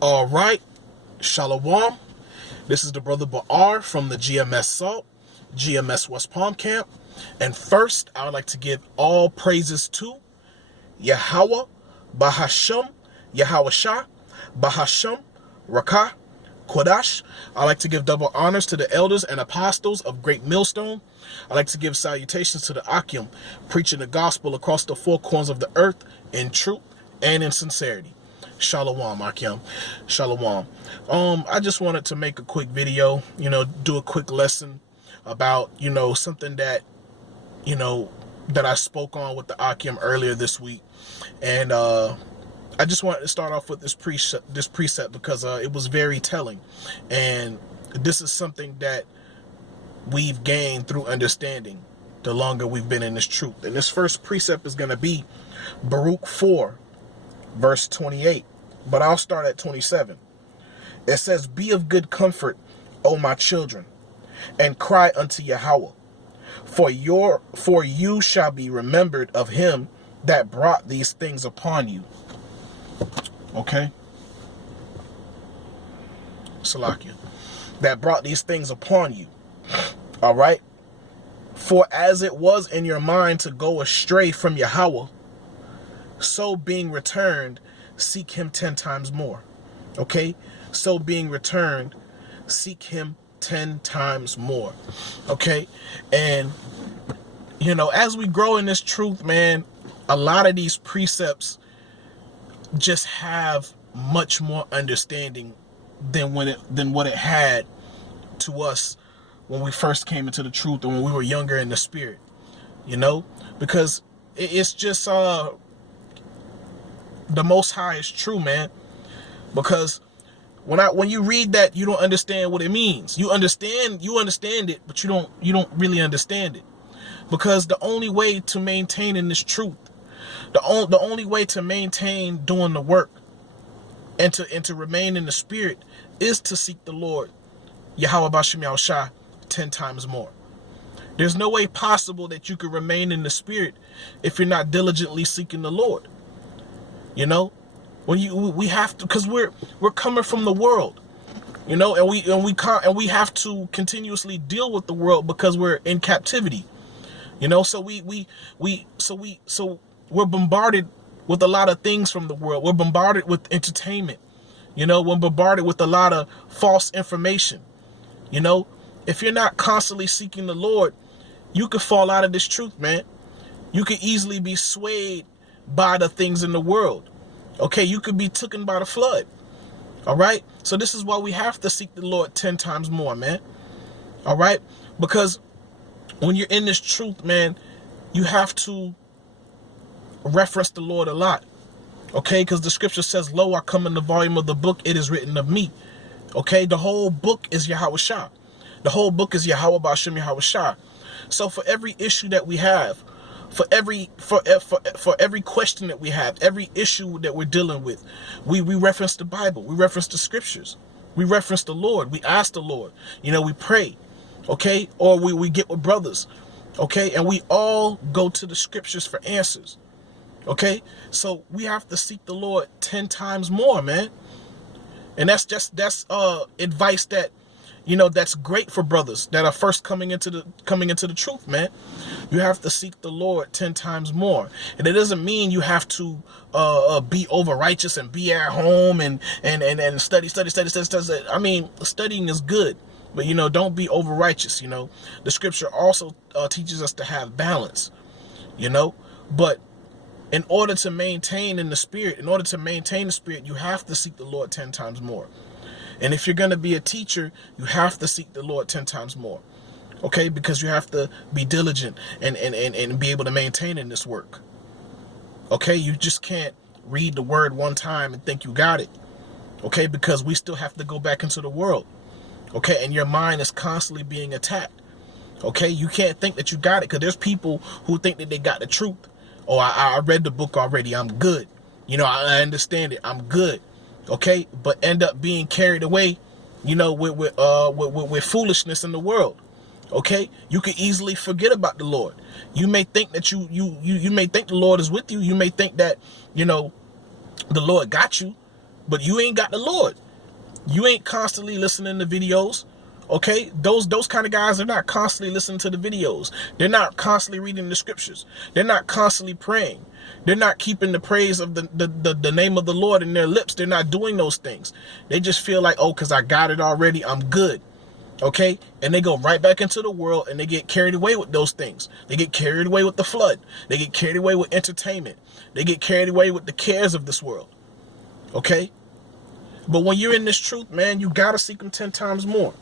All right, Shalom. This is the brother Ba'ar from the GMS Salt, GMS West Palm Camp. And first, I would like to give all praises to Yahweh, Bahasham, Yahweh Shah, Bahasham, Rakah, Kodash. I'd like to give double honors to the elders and apostles of Great Millstone. I'd like to give salutations to the Akim, preaching the gospel across the four corners of the earth in truth and in sincerity. Shalom, Akim. Shalom. I just wanted to make a quick video, do a quick lesson about, something that, that I spoke on with the Akim earlier this week. And I just wanted to start off with this precept because it was very telling. And this is something that we've gained through understanding the longer we've been in this truth. And this first precept is going to be Baruch 4, verse 28. But I'll start at 27. It says, "Be of good comfort, O my children, and cry unto Yahweh. For you shall be remembered of him that brought these things upon you." Okay? Salakia. That brought these things upon you. All right? "For as it was in your mind to go astray from Yahweh, so being returned, seek him 10 times more." Okay? So being returned, seek him 10 times more. Okay? And, as we grow in this truth, man, a lot of these precepts just have much more understanding than what it had to us when we first came into the truth and when we were younger in the spirit. Because it's just the Most High is true, man. Because when you read that, you don't understand what it means. You understand it, but you don't really understand it. Because the only way to maintain in this truth, the only way to maintain doing the work and to remain in the spirit is to seek the Lord, Yahweh Bashem Yahushua, 10 times more. There's no way possible that you could remain in the spirit if you're not diligently seeking the Lord. We have to, because we're coming from the world, and we have to continuously deal with the world because we're in captivity, so we're bombarded with a lot of things from the world. We're bombarded with entertainment, we're bombarded with a lot of false information. If you're not constantly seeking the Lord, you could fall out of this truth, man. You could easily be swayed by the things in the world. Okay, you could be taken by the flood. All right, so this is why we have to seek the Lord 10 times more, man. All right, because when you're in this truth, man, you have to reference the Lord a lot. Okay, because the scripture says, "Lo, I come in the volume of the book, it is written of me." Okay, the whole book is Yahweh Shah. The whole book is Yahweh Bashem Yahweh Shah. So for every issue that we have, for every question that we have, every issue that we're dealing with, we reference the Bible, we reference the scriptures, we reference the Lord, we ask the Lord, we pray, okay, or we get with brothers, okay, and we all go to the scriptures for answers. Okay, so we have to seek the Lord 10 times more, man. And that's advice that that's great for brothers that are first coming into the truth, man. You have to seek the Lord 10 times more. And it doesn't mean you have to be over righteous and be at home and study. I mean, studying is good, but don't be over righteous. The scripture also teaches us to have balance, but in order to maintain in the spirit, you have to seek the Lord 10 times more. And if you're going to be a teacher, you have to seek the Lord 10 times more. Okay? Because you have to be diligent and be able to maintain in this work. Okay? You just can't read the word one time and think you got it. Okay? Because we still have to go back into the world. Okay? And your mind is constantly being attacked. Okay? You can't think that you got it, because there's people who think that they got the truth. Oh, I read the book already, I'm good. I understand it, I'm good. Okay, but end up being carried away, with foolishness in the world. Okay, you can easily forget about the Lord. You may think that you may think the Lord is with you. You may think that the Lord got you, but you ain't got the Lord. You ain't constantly listening to videos. Okay, those kind of guys are not constantly listening to the videos. They're not constantly reading the scriptures. They're not constantly praying. They're not keeping the praise of the name of the Lord in their lips. They're not doing those things. They just feel like, oh, because I got it already, I'm good. Okay, and they go right back into the world and they get carried away with those things. They get carried away with the flood. They get carried away with entertainment. They get carried away with the cares of this world. Okay, but when you're in this truth, man, you gotta seek him 10 times more.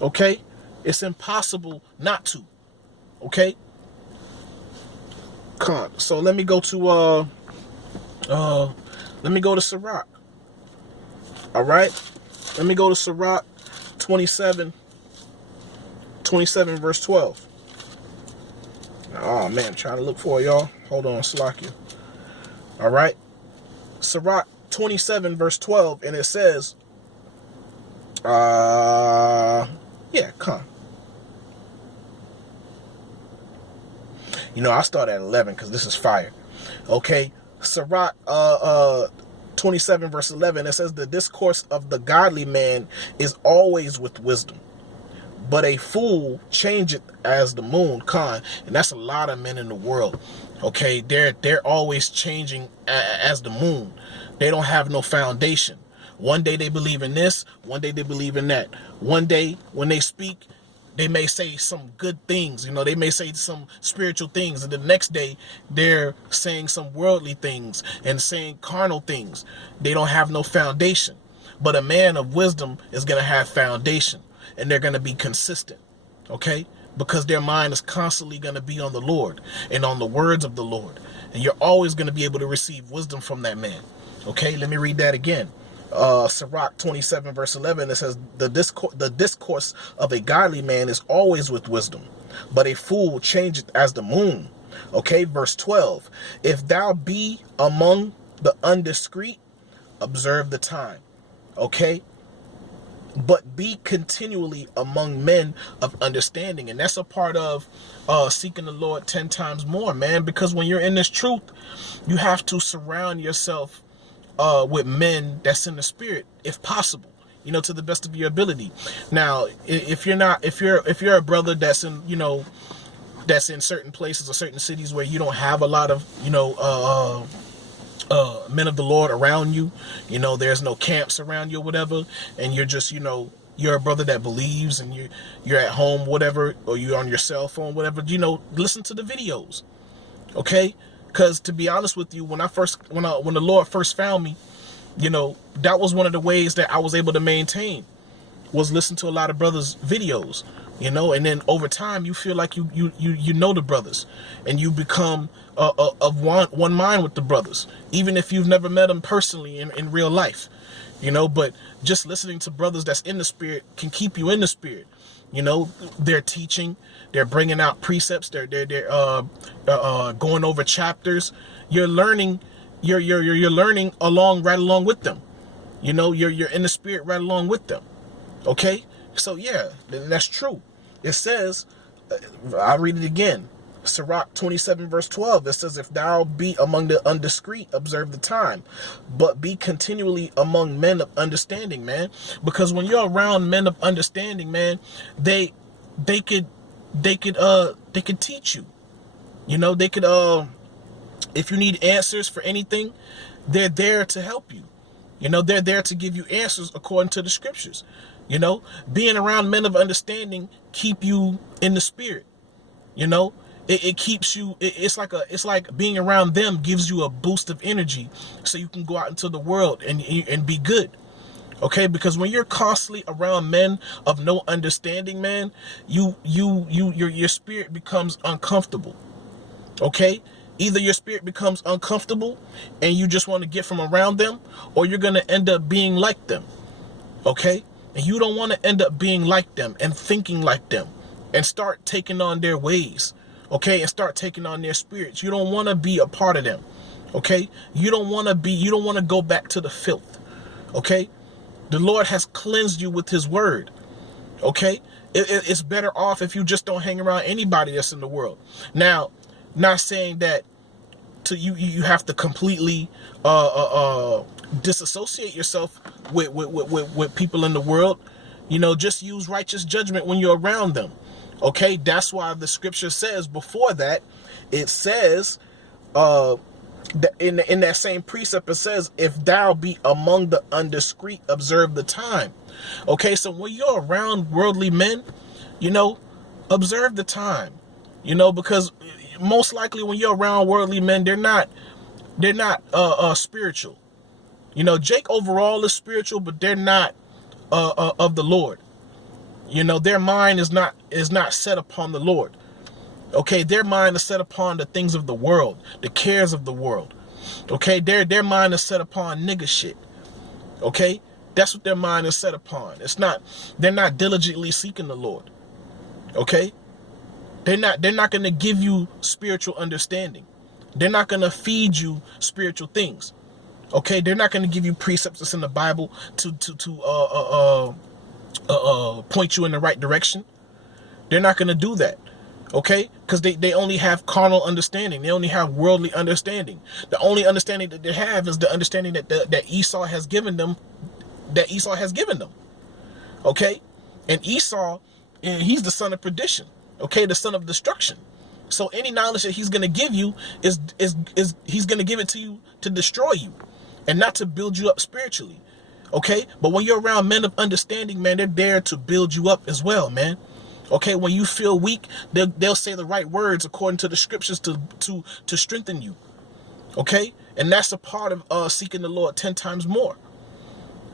Okay, it's impossible not to. Okay, so let me go to Sirach. All right, let me go to Sirach 27 verse 12. Oh man, I'm trying to look for it, y'all. Hold on, Slack you. All right, Sirach 27 verse 12, and it says, I start at 11 because this is fire. Okay, Sirach 27 verse 11, it says, the discourse of the godly man is always with wisdom, but a fool changeth as the moon. And that's a lot of men in the world. Okay, they're always changing as the moon. They don't have no foundation. One day they believe in this, one day they believe in that. One day when they speak, they may say some good things, they may say some spiritual things, and the next day they're saying some worldly things and saying carnal things. They don't have no foundation. But a man of wisdom is going to have foundation, and they're going to be consistent, okay? Because their mind is constantly going to be on the Lord and on the words of the Lord. And you're always going to be able to receive wisdom from that man, okay? Let me read that again. Sirach 27 verse 11, it says, the discourse of a godly man is always with wisdom, but a fool changeth as the moon. Okay, verse 12, if thou be among the undiscreet, observe the time. Okay, but be continually among men of understanding. And that's a part of seeking the Lord 10 times more, man, because when you're in this truth, you have to surround yourself with men that's in the spirit, if possible, to the best of your ability. Now, if you're a brother that's in, that's in certain places or certain cities where you don't have a lot of, men of the Lord around you, there's no camps around you or whatever, and you're just, you're a brother that believes and you're at home, whatever, or you're on your cell phone, whatever, listen to the videos, okay? Because to be honest with you, when the Lord first found me, that was one of the ways that I was able to maintain, was listen to a lot of brothers' videos, and then over time you feel like you know the brothers, and you become of one mind with the brothers, even if you've never met them personally in real life, but just listening to brothers that's in the spirit can keep you in the spirit. They're teaching, they're bringing out precepts, they're going over chapters. You're learning, you're learning right along with them. You're in the spirit right along with them. Okay, so yeah, that's true. It says, I'll read it again. Sirach 27 verse 12, it says, if thou be among the undiscreet, observe the time, but be continually among men of understanding, man. Because when you're around men of understanding, man, they could teach you. They could, if you need answers for anything, they're there to help you. They're there to give you answers according to the scriptures. Being around men of understanding keep you in the spirit. It keeps you, it's like being around them gives you a boost of energy so you can go out into the world and be good. Okay, because when you're constantly around men of no understanding, man, your spirit becomes uncomfortable. Okay, either your spirit becomes uncomfortable and you just want to get from around them, or you're going to end up being like them. Okay, and you don't want to end up being like them and thinking like them and start taking on their ways. Okay, and start taking on their spirits. You don't want to be a part of them. Okay, you don't want to go back to the filth. Okay, the Lord has cleansed you with his word. Okay, it's better off if you just don't hang around anybody that's in the world. Now, not saying that you have to completely disassociate yourself with people in the world. Just use righteous judgment when you're around them. Okay, that's why the scripture says before that, it says, in that same precept, it says, if thou be among the undiscreet, observe the time. Okay, so when you're around worldly men, observe the time, because most likely when you're around worldly men, they're not spiritual. Jake overall is spiritual, but they're not of the Lord. Their mind is not set upon the Lord. Okay, their mind is set upon the things of the world, the cares of the world. Okay, their mind is set upon nigga shit. Okay, that's what their mind is set upon. They're not diligently seeking the Lord. Okay, they're not going to give you spiritual understanding. They're not going to feed you spiritual things. Okay, they're not going to give you precepts that's in the Bible to point you in the right direction. They're not going to do that. Okay, because they only have carnal understanding. They only have worldly understanding. The only understanding that they have is the understanding that Esau has given them. Okay, and Esau, he's the son of perdition. Okay, the son of destruction. So any knowledge that he's going to give you is he's going to give it to you to destroy you, and not to build you up spiritually. Okay, but when you're around men of understanding, man, they're there to build you up as well, man. Okay, when you feel weak, they'll say the right words according to the scriptures to strengthen you. Okay, and that's a part of seeking the Lord 10 times more.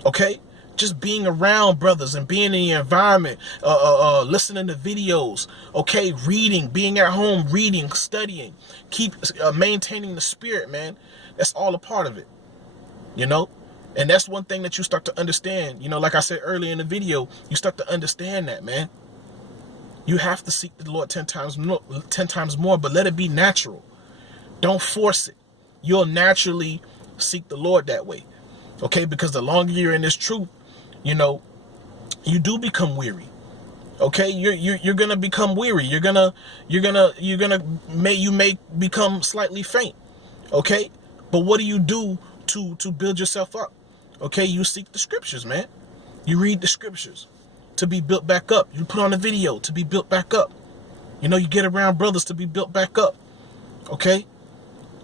Okay, just being around brothers and being in the environment, listening to videos. Okay, reading, being at home, reading, studying, keep maintaining the spirit, man. That's all a part of it. And that's one thing that you start to understand. Like I said earlier in the video, you start to understand that, man. You have to seek the Lord 10 times more, but let it be natural. Don't force it. You'll naturally seek the Lord that way. Okay, because the longer you're in this truth, you do become weary. Okay, you're gonna become weary. You may become slightly faint. Okay, but what do you do to build yourself up? Okay, you seek the scriptures, man. You read the scriptures to be built back up. You put on a video to be built back up. You get around brothers to be built back up. Okay?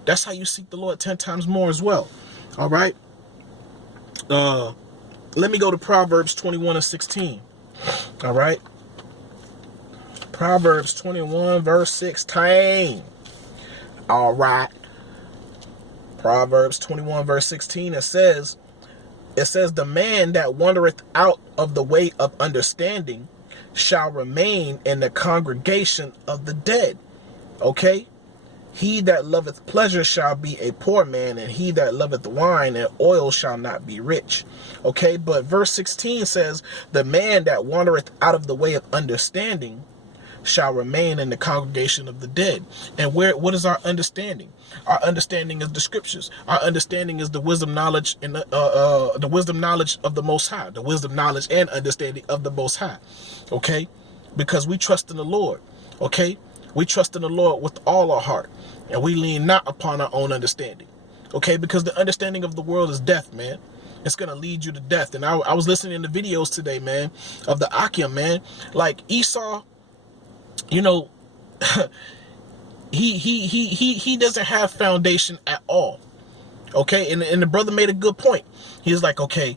That's how you seek the Lord 10 times more as well. All right? Let me go to Proverbs 21 and 16. All right? Proverbs 21 verse 16. All right. Proverbs 21 verse 16, it says, the man that wandereth out of the way of understanding shall remain in the congregation of the dead. Okay? He that loveth pleasure shall be a poor man, and he that loveth wine and oil shall not be rich. Okay? But verse 16 says, the man that wandereth out of the way of understanding shall remain in the congregation of the dead. And what is our understanding? Our understanding is the scriptures. Our understanding is the wisdom, knowledge, and the wisdom, knowledge of the Most High. The wisdom, knowledge, and understanding of the Most High. Okay? Because we trust in the Lord. Okay? We trust in the Lord with all our heart, and we lean not upon our own understanding. Okay? Because the understanding of the world is death, man. It's going to lead you to death. And I was listening to videos today, man, of the Akim, man. Like Esau, he doesn't have foundation at all. Okay, and the brother made a good point. He's like, okay,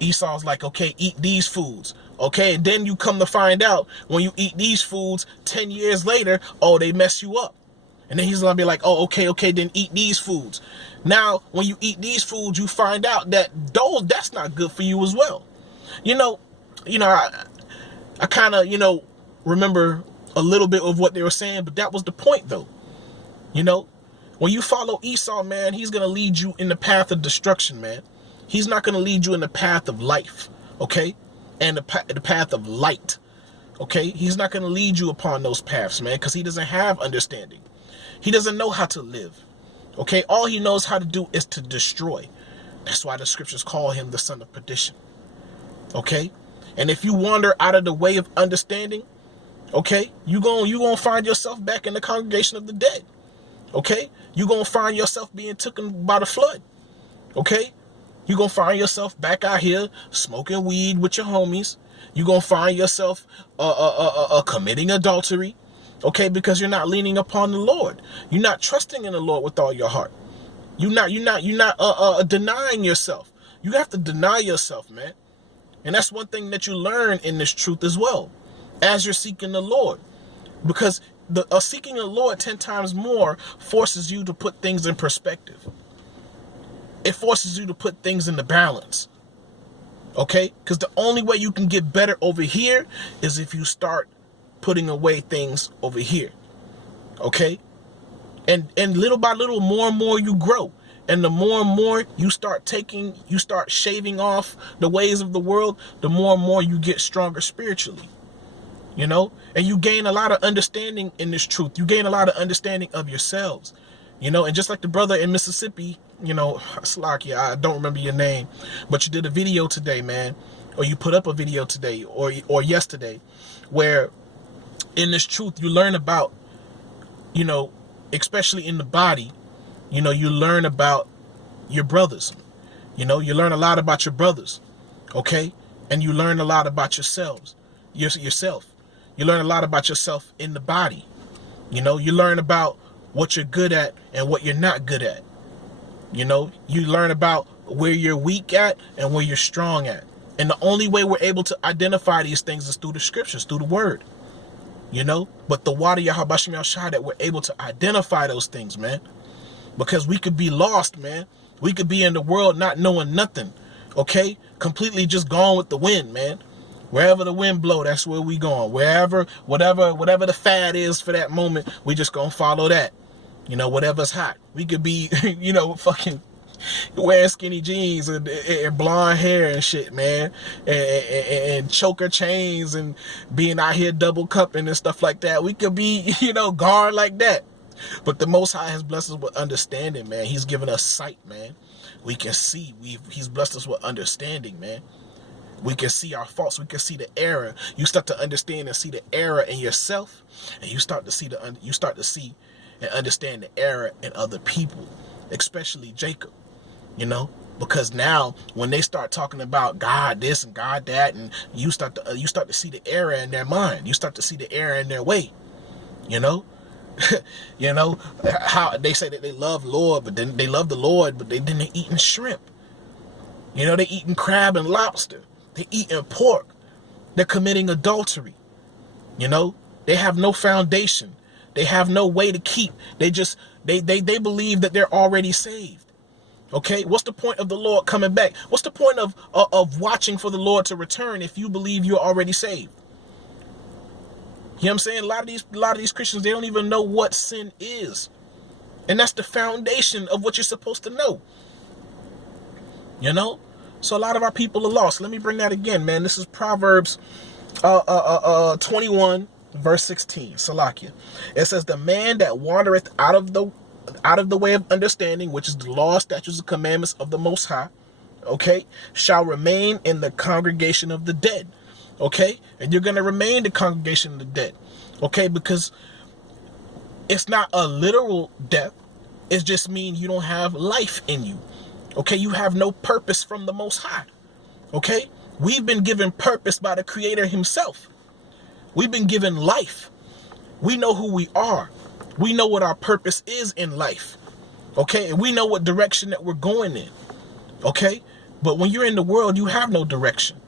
Esau's like, okay, eat these foods. Okay, and then you come to find out when you eat these foods 10 years later, oh, they mess you up. And then he's gonna be like, oh, okay, then eat these foods. Now, when you eat these foods, you find out that that's not good for you as well. I kind of, remember a little bit of what they were saying, but that was the point, though. When you follow Esau, man, he's going to lead you in the path of destruction, man. He's not going to lead you in the path of life, okay? And the path of light, okay? He's not going to lead you upon those paths, man, because he doesn't have understanding. He doesn't know how to live, okay? All he knows how to do is to destroy. That's why the scriptures call him the son of perdition, okay? And if you wander out of the way of understanding, okay, you gonna find yourself back in the congregation of the dead. Okay, you gonna find yourself being taken by the flood. Okay, You're going to find yourself back out here smoking weed with your homies. You're going to find yourself committing adultery, okay, because you're not leaning upon the Lord. You're not trusting in the Lord with all your heart. You're not denying yourself. You have to deny yourself, man. And that's one thing that you learn in this truth as well, as you're seeking the Lord. Because seeking the Lord 10 times more forces you to put things in perspective. It forces you to put things in the balance. Okay? Because the only way you can get better over here is if you start putting away things over here. Okay? And little by little, more and more you grow. And the more and more you start shaving off the ways of the world, the more and more you get stronger spiritually. You know? And you gain a lot of understanding in this truth. You gain a lot of understanding of yourselves. You know, and just like the brother in Mississippi, you know, Slakia, I don't remember your name, but you did a video today, man, or you put up a video today or yesterday, where in this truth you learn about, you know, especially in the body, you know, you learn about your brothers. You know, you learn a lot about your brothers, okay? And you learn a lot about yourself. You learn a lot about yourself in the body. You know, you learn about what you're good at and what you're not good at. You know, you learn about where you're weak at and where you're strong at. And the only way we're able to identify these things is through the scriptures, through the word. You know, but the water Yahweh Shem Yahshua, that we're able to identify those things, man. Because we could be lost, man. We could be in the world not knowing nothing, okay? Completely just gone with the wind, man. Wherever the wind blow, that's where we going. Wherever, whatever the fad is for that moment, we just gonna follow that. You know, whatever's hot. We could be, you know, fucking wearing skinny jeans and blonde hair and shit, man. And choker chains and being out here double cupping and stuff like that. We could be, you know, guard like that. But the Most High has blessed us with understanding, man. He's given us sight, man. We can see. He's blessed us with understanding, man. We can see our faults. We can see the error. You start to understand and see the error in yourself, and you start to see and understand the error in other people, especially Jacob. You know, because now when they start talking about God this and God that, and you start to see the error in their mind. You start to see the error in their way. You know. You know how they say that they love Lord, but then they love the Lord, but they didn't eating shrimp. You know, they eating crab and lobster. They eating pork. They're committing adultery. You know, they have no foundation. They have no way to keep. They believe that they're already saved. Okay, what's the point of the Lord coming back? What's the point of watching for the Lord to return if you believe you're already saved? You know what I'm saying? A lot of these Christians, they don't even know what sin is. And that's the foundation of what you're supposed to know. You know? So a lot of our people are lost. Let me bring that again, man. This is Proverbs 21, verse 16. Salakia. It says, the man that wandereth out of the way of understanding, which is the law, statutes, and commandments of the Most High, okay, shall remain in the congregation of the dead. Okay, and you're going to remain the congregation of the dead. Okay, because it's not a literal death. It just means you don't have life in you. Okay, you have no purpose from the Most High. Okay, we've been given purpose by the Creator himself. We've been given life. We know who we are. We know what our purpose is in life. Okay, and we know what direction that we're going in. Okay, but when you're in the world, you have no direction.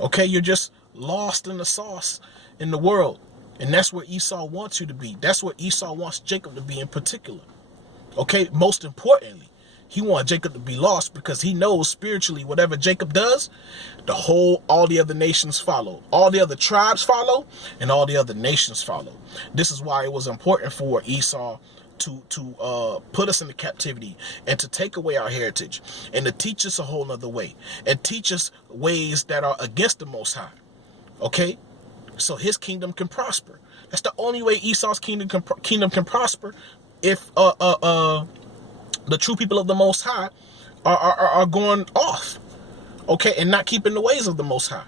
Okay, you're just lost in the sauce in the world. And that's where Esau wants you to be. That's where Esau wants Jacob to be in particular. Okay, most importantly, he wants Jacob to be lost because he knows spiritually whatever Jacob does, all the other nations follow. All the other tribes follow, and all the other nations follow. This is why it was important for Esau to put us into captivity and to take away our heritage and to teach us a whole nother way and teach us ways that are against the Most High. Okay, so his kingdom can prosper. That's the only way Esau's kingdom can prosper, if the true people of the Most High are going off, okay, and not keeping the ways of the Most High.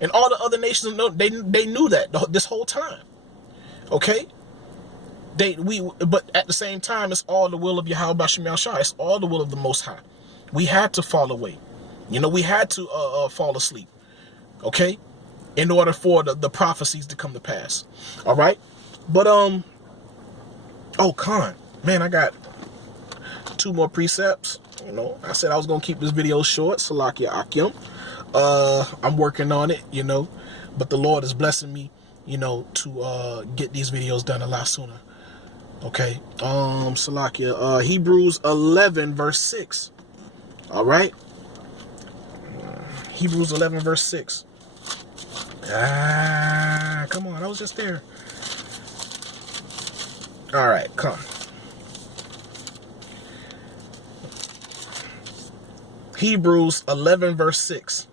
And all the other nations know, they knew that this whole time. Okay. But at the same time, it's all the will of Yahweh B'Shem Yahshua. It's all the will of the Most High. We had to fall away. We had to fall asleep. Okay? In order for the prophecies to come to pass. All right? But, oh, Khan. Man, I got 2 more precepts. I said I was going to keep this video short. Salakia Akim. I'm working on it, But the Lord is blessing me, to get these videos done a lot sooner. Okay? Salakia. Hebrews 11, verse 6. All right? Hebrews 11, verse 6. Come on. I was just there. All right, come. Hebrews 11, verse 6.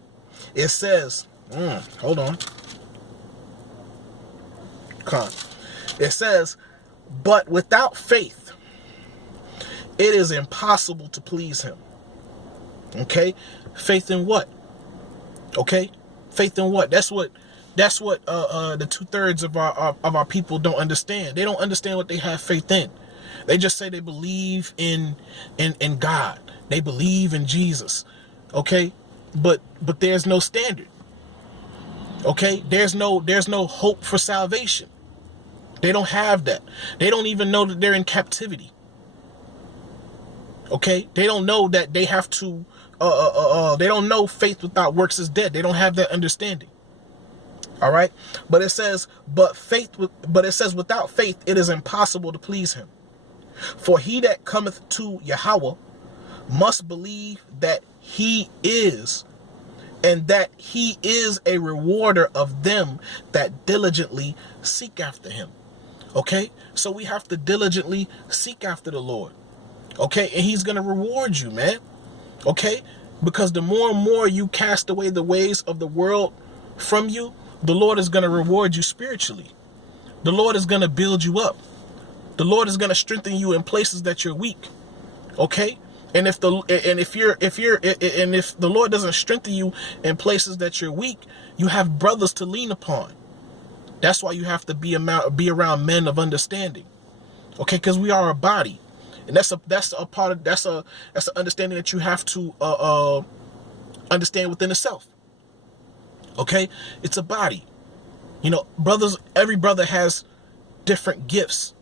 It says, hold on. Come. It says, but without faith, it is impossible to please him. Okay? Faith in what? Okay? Faith in what? That's what the 2/3 of our people don't understand. They don't understand what they have faith in. They just say they believe in God. They believe in Jesus. Okay? But there's no standard. Okay? There's no hope for salvation. They don't have that. They don't even know that they're in captivity. Okay? They don't know that they have to they don't know faith without works is dead. They don't have that understanding. All right? But it says without faith it is impossible to please him. For he that cometh to Yahweh must believe that he is, and that he is a rewarder of them that diligently seek after him. Okay? So we have to diligently seek after the Lord. Okay? And he's going to reward you, man. Okay? Because the more and more you cast away the ways of the world from you, the Lord is going to reward you spiritually. The Lord is going to build you up. The Lord is going to strengthen you in places that you're weak. Okay? And if the Lord doesn't strengthen you in places that you're weak, you have brothers to lean upon. That's why you have to be around men of understanding. Okay? Because we are a body. And that's an understanding that you have to understand within itself. Okay? It's a body. Brothers, every brother has different gifts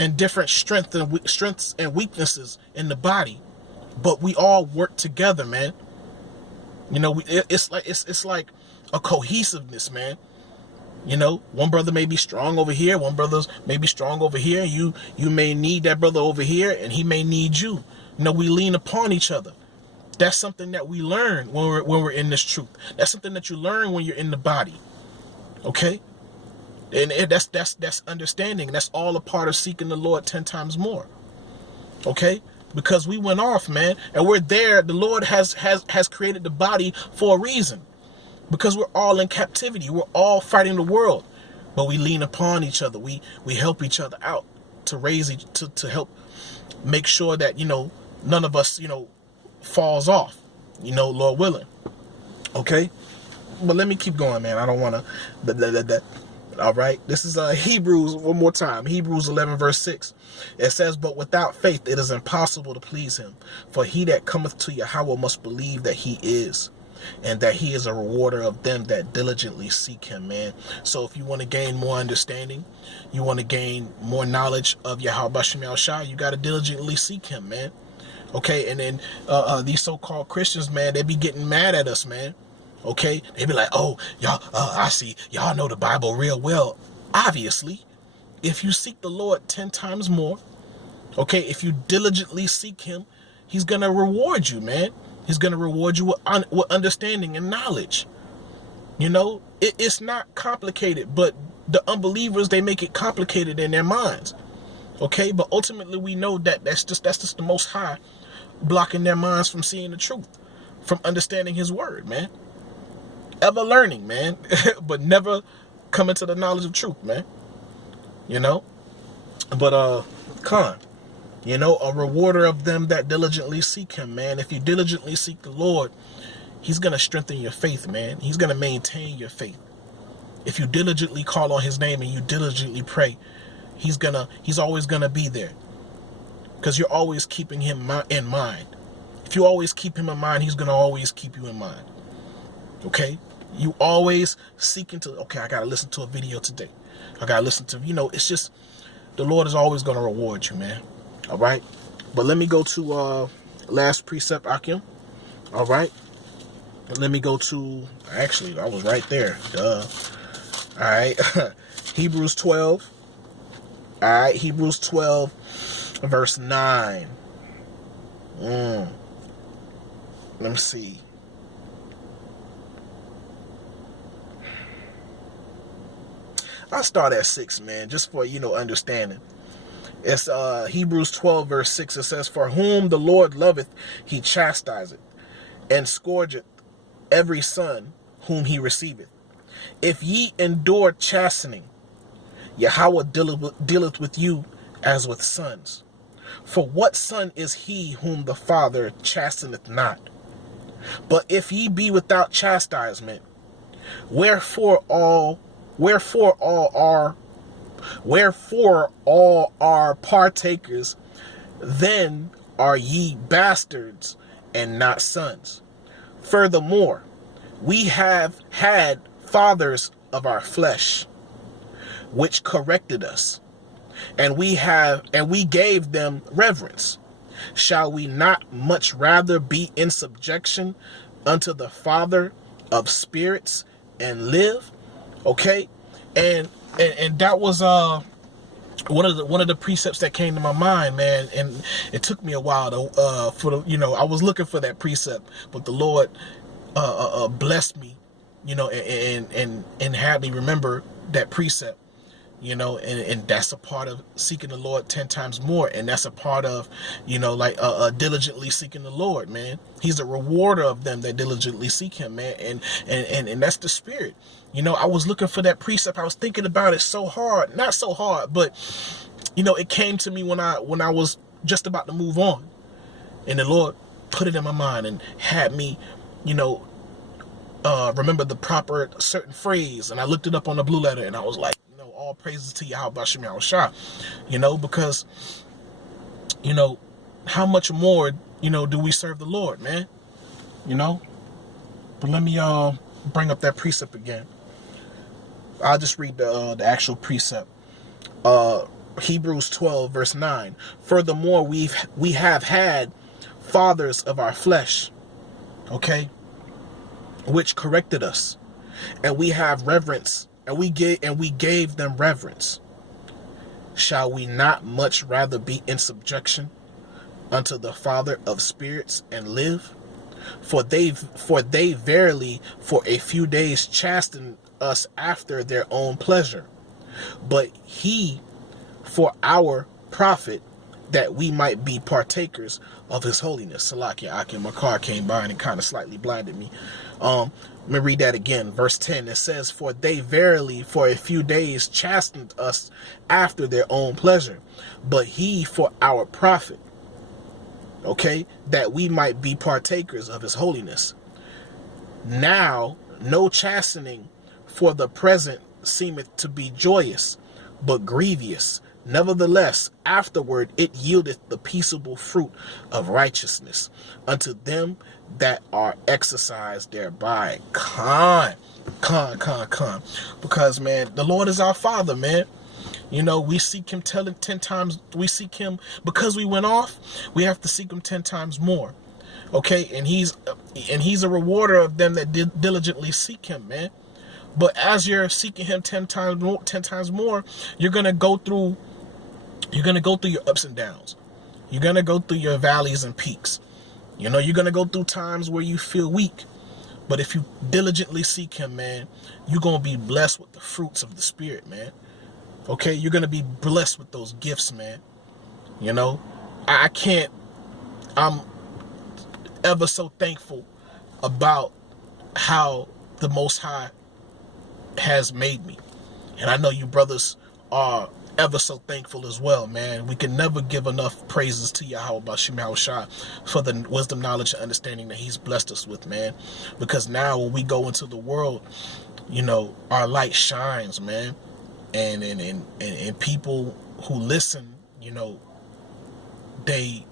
and different strengths and weaknesses in the body, but we all work together, man. It's like a cohesiveness, man. One brother may be strong over here, one brother may be strong over here. You may need that brother over here, and he may need you. We lean upon each other. That's something that we learn when we're in this truth. That's something that you learn when you're in the body. Okay? And that's understanding. That's all a part of seeking the Lord 10 times more. Okay? Because we went off, man, and we're there. The Lord has created the body for a reason. Because we're all in captivity. We're all fighting the world. But we lean upon each other. We help each other out to help make sure that, none of us, falls off, Lord willing. Okay? But let me keep going, man. I don't want to. All right? This is Hebrews, one more time. Hebrews 11, verse 6. It says, but without faith it is impossible to please him. For he that cometh to Yahweh must believe that he is, and that he is a rewarder of them that diligently seek him, man. So if you want to gain more understanding, you want to gain more knowledge of Yahweh Bashem Yahushua, you got to diligently seek him, man. Okay? And then these so-called Christians, man, they be getting mad at us, man. Okay? They be like, oh, y'all, I see, y'all know the Bible real well. Obviously, if you seek the Lord 10 times more, okay, if you diligently seek him, he's going to reward you, man. He's going to reward you with understanding and knowledge. It's not complicated, but the unbelievers, they make it complicated in their minds. Okay? But ultimately, we know that that's just the Most High blocking their minds from seeing the truth, from understanding his word, man. Ever learning, man, but never coming to the knowledge of truth, man. But, Khan, a rewarder of them that diligently seek him, man. If you diligently seek the Lord, he's going to strengthen your faith, man. He's going to maintain your faith. If you diligently call on his name and you diligently pray, he's always going to be there. Because you're always keeping him in mind. If you always keep him in mind, he's going to always keep you in mind. Okay? You always seeking to, okay, I got to listen to a video today. I got to listen to, it's just, the Lord is always going to reward you, man. All right? But let me go to last precept, Akim. All right? Let me go to, actually, I was right there. Duh. All right? Hebrews 12. All right? Hebrews 12, verse 9. Let me see. I'll start at 6, man, just for, understanding. It's Hebrews 12, verse 6. It says, "For whom the Lord loveth, he chastiseth, and scourgeth every son whom he receiveth. If ye endure chastening, Yahweh dealeth with you as with sons. For what son is he whom the Father chasteneth not? But if ye be without chastisement, wherefore all are partakers, then are ye bastards and not sons. Furthermore, we have had fathers of our flesh, which corrected us, and we gave them reverence. Shall we not much rather be in subjection unto the Father of spirits and live?" Okay, and that was one of the precepts that came to my mind, man. And it took me a while to I was looking for that precept, but the Lord blessed me, and had me remember that precept. And that's a part of seeking the Lord 10 times more. And that's a part of, diligently seeking the Lord, man. He's a rewarder of them that diligently seek him, man. And that's the spirit. I was looking for that precept. I was thinking about it so hard, not so hard, but, it came to me when I was just about to move on, and the Lord put it in my mind and had me, remember the proper certain phrase. And I looked it up on the blue letter, and I was like, all praises to Yahweh Shem Yahushua, because, how much more, do we serve the Lord, man? But let me bring up that precept again. I'll just read the actual precept. Hebrews 12, verse 9. "Furthermore, we have had fathers of our flesh, okay, which corrected us, and we have reverence. And we gave them reverence. Shall we not much rather be in subjection unto the Father of spirits and live? For they verily for a few days chasten us after their own pleasure, but he for our profit, that we might be partakers of his holiness." Salakia Akim, my car came by and it kind of slightly blinded me. Let me read that again. Verse 10, it says, "For they verily for a few days chastened us after their own pleasure, but he for our profit," okay, "that we might be partakers of his holiness. Now no chastening for the present seemeth to be joyous, but grievous. Nevertheless, afterward it yieldeth the peaceable fruit of righteousness unto them that are exercised thereby." Con. Because, man, the Lord is our Father, man. We seek him 10 times. We seek him because we went off. We have to seek him 10 times more. Okay, and he's a rewarder of them that diligently seek him, man. But as you're seeking him 10 times more, you're gonna go through your ups and downs. You're gonna go through your valleys and peaks. You're gonna go through times where you feel weak. But if you diligently seek him, man, you're gonna be blessed with the fruits of the Spirit, man. Okay, you're gonna be blessed with those gifts, man. I'm ever so thankful about how the Most High has made me. And I know you brothers are ever so thankful as well, man. We can never give enough praises to Yahweh Bashim Yahushua for the wisdom, knowledge, and understanding that he's blessed us with, man. Because now when we go into the world, our light shines, man. And people who listen, they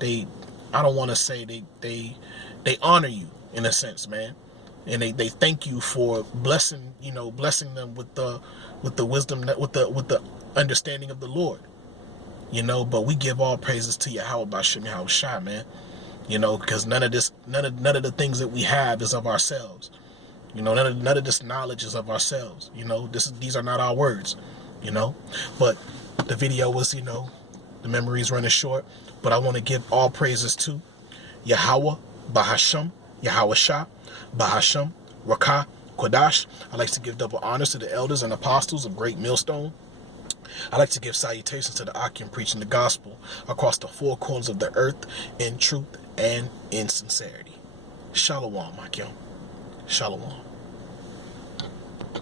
I don't want to say they honor you in a sense, man. And they thank you for blessing them with the wisdom, with the understanding of the Lord. But we give all praises to Yahweh Bashem Yahweh Shai, man. Because none of the things that we have is of ourselves. None of this knowledge is of ourselves. These are not our words. But the video was, the memory is running short. But I want to give all praises to Yahweh Bahashem Yahweh Shai Bahashem Rakah Kodash. I like to give double honors to the elders and apostles of Great Millstone. I like to give salutations to the Akim preaching the gospel across the four corners of the earth in truth and in sincerity. Shalom, Akim. Shalom.